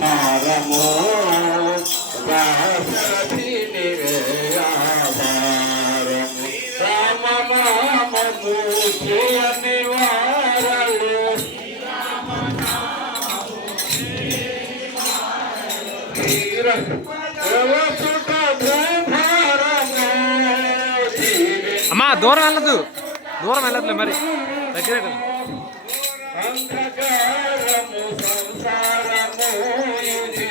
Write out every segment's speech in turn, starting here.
భారము దాసరథి నివేయాభారము రామనామము చేయని వారలు అమ్మా దూరం వెళ్ళదు. దూరం వెళ్ళదులే మరి. దగ్గరే కదా. అంధకారము సంసారము ఇది.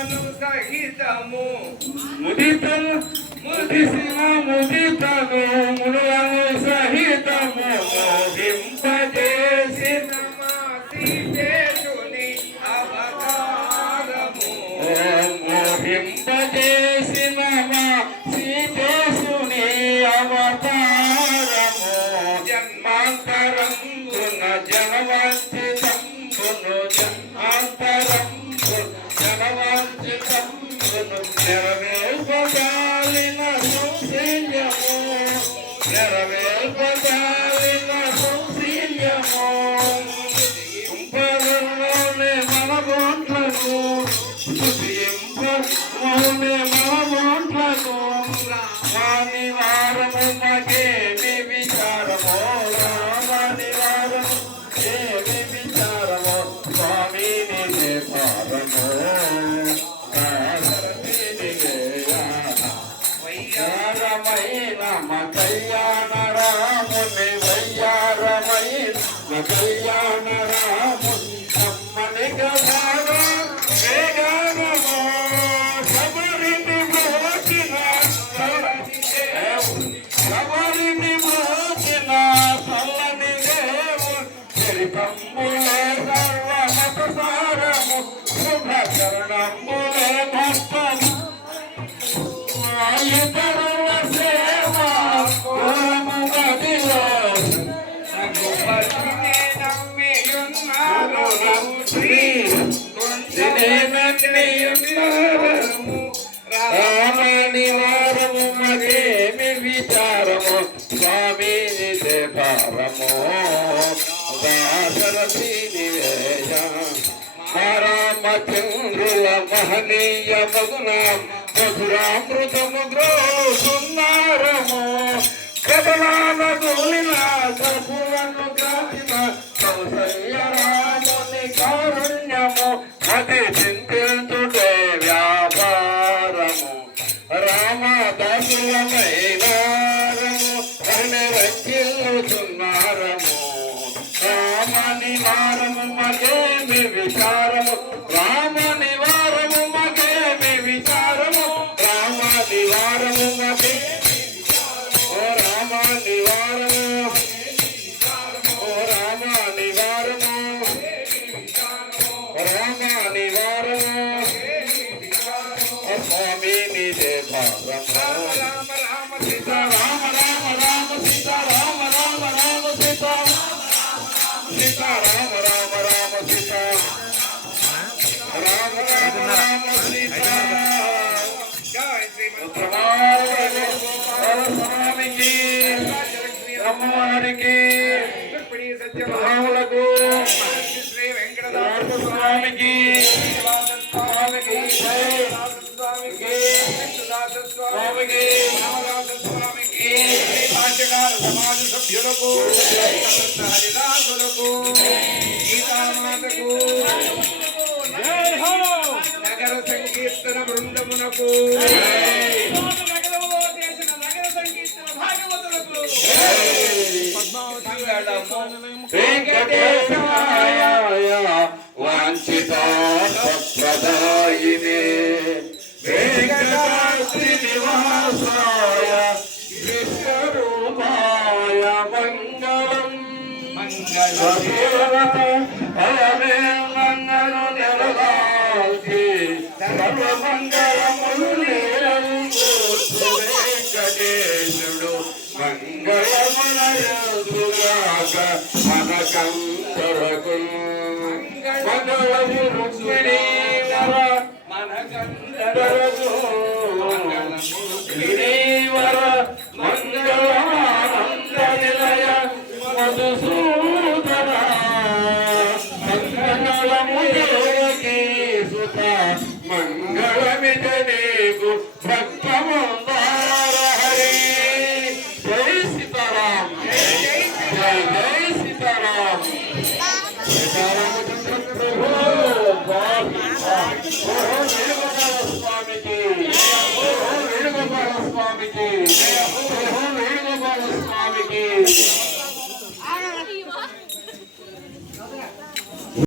ముదితను మునులను సహితము ముదితను ముదిసిన ముదితను మునులను సహితము. మోహింపజేసిన స్తుతింపలోనే మన బోట్లకు వారము మగేమి విచారము రామాని వారము ఏమి విచారము స్వామిని భారము వయ్యారమైన కళ్యాణ రాముని వయ్యారమైన కళ్యాణ Ramo, Ramo, Ramo, Ramo, సేవ రామచంద్రుల మహనీయ మగునా మధురామృతము గ్రోసున్నారము కదలాల దొలిన సభులను కాచిన కౌసల్య రాముని కారుణ్యము. అతి చింతించుటే వ్యాపారము. రామదాసులమైనారము అని రచిల్లుతున్నారము రామని వారము మగేమి విచారము. రామని వారము మగేమి విచారము. రామని వారము మగే ఓ రామ నివారము ఓ రామ నివారము రామ నివారము ఓ స్వామి అమ్మవారికి సత్యభావులకు శ్రీ వెంకటదాస స్వామికి స్వామికి స్వామికి స్వామికి స్వామికి భాష్యకార సమాజ సభ్యులకు. హరిదాసులకు గీతామాతకు నగర సంకీర్తన బృందమునకు. వెంకటేశాయ వాంఛిత ప్రదాయినే వెంకటాద్రి నివాసాయ విశ్వరూపాయ మంగళం. మంగళ అలమే మంగళ నెలవాల్చి సర్వమంగళములు నేరంగోసు వెంకటేశుడు మంగళములయందుగాక మనకందరకు మంగళము రుక్మిణీ వర మనకందరకు గిరీవర మంగళానంద నిలయ మధుసూదన మంగళము సుత స్వామికి. స్వామికి